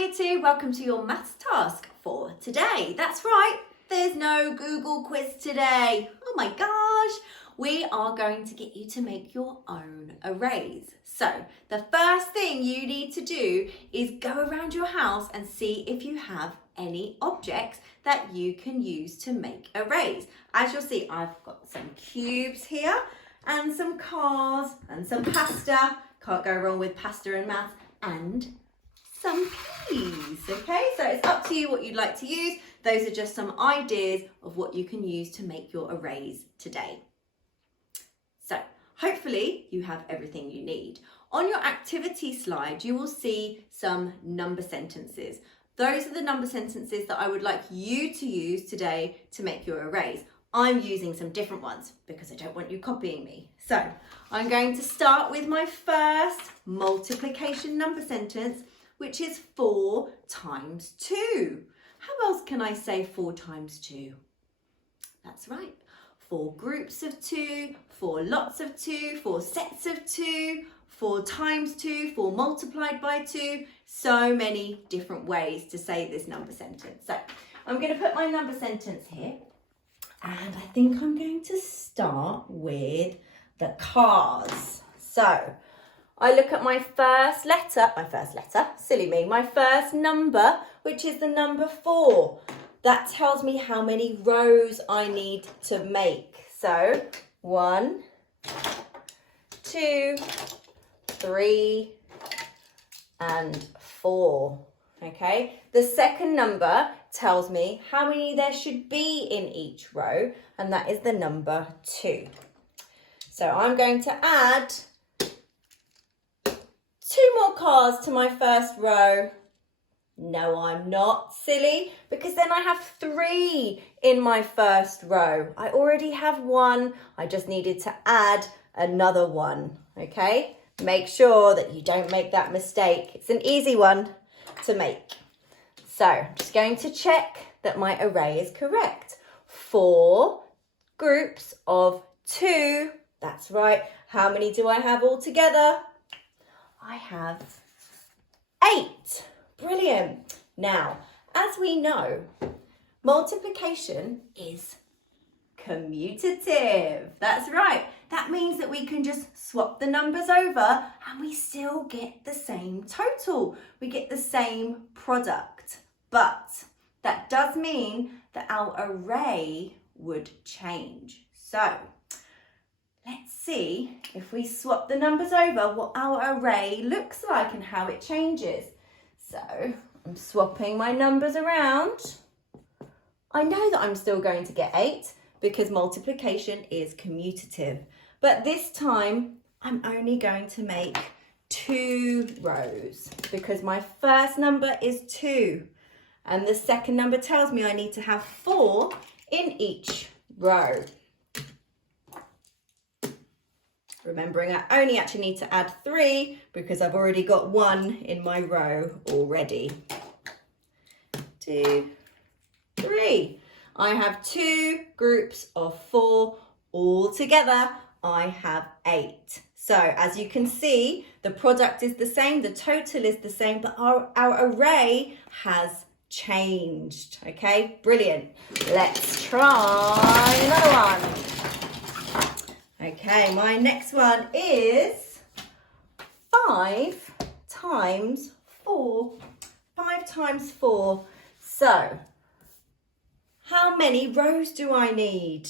Year 2, welcome to your maths task for today. That's right, there's no Google quiz today. Oh my gosh, we are going to get you to make your own arrays. So the first thing you need to do is go around your house and see if you have any objects that you can use to make arrays. As you'll see, I've got some cubes here and some cars and some pasta. Can't go wrong with pasta and maths, and some peas, okay? So it's up to you what you'd like to use. Those are just some ideas of what you can use to make your arrays today. So hopefully you have everything you need. On your activity slide, you will see some number sentences. Those are the number sentences that I would like you to use today to make your arrays. I'm using some different ones because I don't want you copying me. So I'm going to start with my first multiplication number sentence, which is 4 times 2. How else can I say 4 times 2? That's right. 4 groups of 2, 4 lots of 2, 4 sets of 2, 4 times 2, 4 multiplied by 2. So many different ways to say this number sentence. So I'm going to put my number sentence here. And I think I'm going to start with the cars. So I look at my first number, which is the number 4. That tells me how many rows I need to make. So 1, 2, 3, and 4. Okay, the second number tells me how many there should be in each row, and that is the number 2. So I'm going to add 2 more cars to my first row. No, I'm not, silly, because then I have 3 in my first row. I already have 1. I just needed to add another 1, okay? Make sure that you don't make that mistake. It's an easy one to make. So I'm just going to check that my array is correct. 4 groups of 2. That's right. How many do I have all together? I have 8. Brilliant. Now, as we know, multiplication is commutative. That's right. That means that we can just swap the numbers over and we still get the same total. We get the same product. But that does mean that our array would change. So let's see if we swap the numbers over what our array looks like and how it changes. So I'm swapping my numbers around. I know that I'm still going to get 8 because multiplication is commutative. But this time I'm only going to make 2 rows because my first number is 2. And the second number tells me I need to have 4 in each row. Remembering I only actually need to add 3 because I've already got 1 in my row already. 2, 3. I have 2 groups of 4. All together, I have 8. So as you can see, the product is the same, the total is the same, but our array has changed. Okay, brilliant. Let's try another one. Okay, my next one is 5 times 4. 5 times 4. So, how many rows do I need?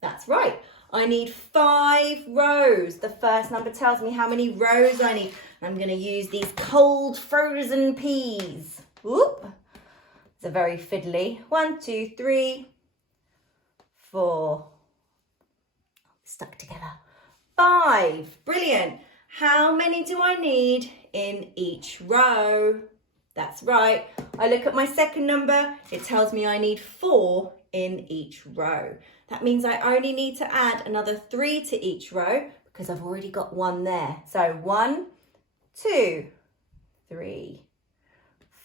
That's right. I need 5 rows. The first number tells me how many rows I need. I'm going to use these cold frozen peas. Whoop. It's a very fiddly. 1, 2, 3, 4. Stuck together. 5. Brilliant. How many do I need in each row? That's right. I look at my second number. It tells me I need 4 in each row. That means I only need to add another 3 to each row because I've already got 1 there. So 1, 2, 3,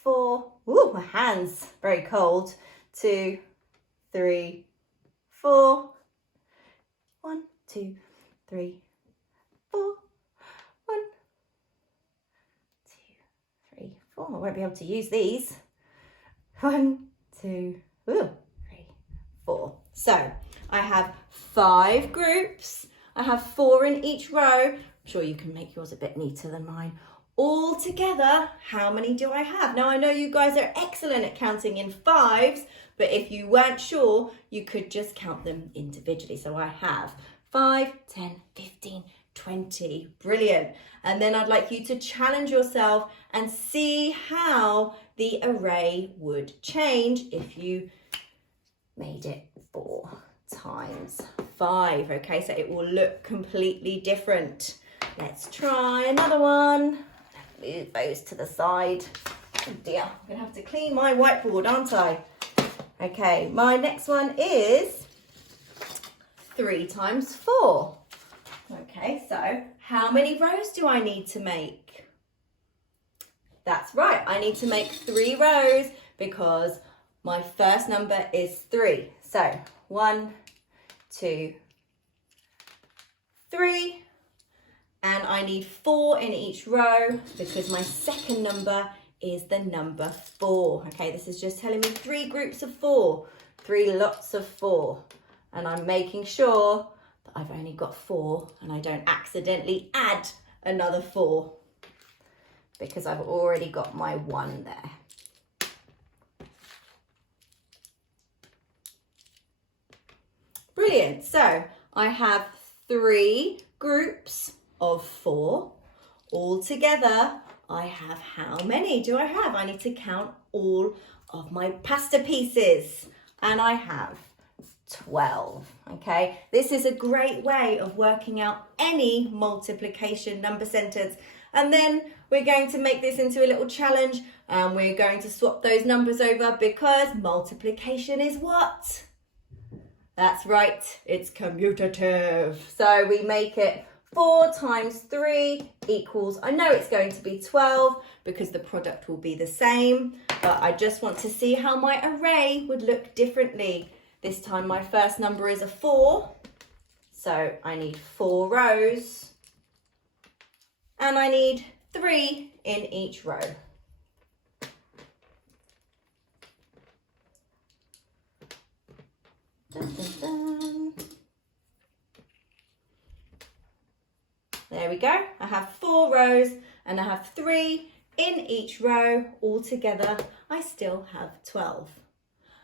4. Ooh, my hand's very cold. 2, 3, 4. 1, 2, 3, 4. 1, 2, 3, 4. Oh, I won't be able to use these. 1, 2, 3, 4. So I have 5 groups. I have 4 in each row. I'm sure you can make yours a bit neater than mine. All together, how many do I have? Now I know you guys are excellent at counting in 5s, but if you weren't sure, you could just count them individually. So I have 5, 10, 15, 20. Brilliant. And then I'd like you to challenge yourself and see how the array would change if you made it 4 times 5. Okay, so it will look completely different. Let's try another one. Move those to the side. Oh dear, I'm gonna have to clean my whiteboard, aren't I? Okay, my next one is 3 times 4. Okay, so how many rows do I need to make? That's right, I need to make 3 rows because my first number is 3. So 1, 2, 3. And I need 4 in each row because my second number is the number 4. Okay, this is just telling me 3 groups of 4, 3 lots of 4. And I'm making sure that I've only got 4 and I don't accidentally add another 4 because I've already got my 1 there. Brilliant. So I have 3 groups of 4. All together, I have how many do I have? I need to count all of my pasta pieces. And I have 12. Okay, this is a great way of working out any multiplication number sentence. And then we're going to make this into a little challenge and we're going to swap those numbers over because multiplication is what? That's right, it's commutative. So we make it 4 times 3 equals, I know it's going to be 12 because the product will be the same, but I just want to see how my array would look differently. This time my first number is a 4, so I need 4 rows, and I need 3 in each row. Dun, dun, dun. There we go. I have 4 rows and I have 3 in each row. All together, I still have 12.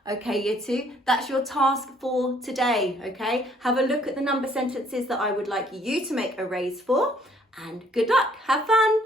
Okay, year 2, that's your task for today, okay? Have a look at the number sentences that I would like you to make arrays for, and good luck, have fun.